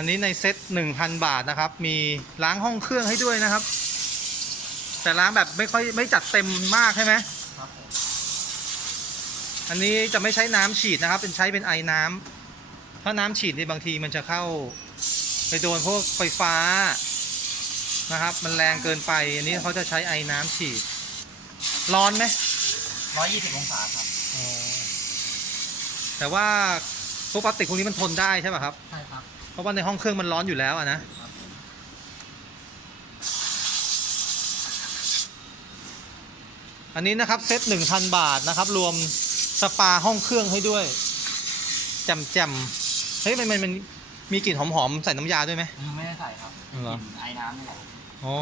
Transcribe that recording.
อันนี้ในเซ็ตหนึ่งพันบาทนะครับ มีล้างห้องเครื่องให้ด้วยนะครับ แต่ล้างแบบไม่ค่อยไม่จัดเต็มมากใช่ไหมครับผมอันนี้จะไม่ใช้น้ำฉีดนะครับ เป็นใช้เป็นไอ้น้ำถ้าน้ำฉีดนี่บางทีมันจะเข้า ไปโดนพวกไฟฟ้านะครับ มันแรงเกินไป อันนี้เขาจะใช้ไอ้น้ำฉีด ร้อนไหม ร้อยยี่สิบองศาครับอ๋อแต่ว่าพวกพลาสติกพวกนี้มันทนได้ใช่ป่ะครับ ใช่ครับเพ ราะว่าในห้องเครื่องมันร้อนอยู่แล้วอะนะครับผมอันนี้นะครับเซตหนึ่งพันบาทนะครับ รวมสปาห้องเครื่องให้ด้วยแจมแจมๆเฮ้ยมันมันมันมีกลิ่นหอมๆใส่น้ำยาด้วยไหมยังไม่ได้ใส่ครับเหรอกลิ่นไอ้น้ำนี่แหละอ๋อ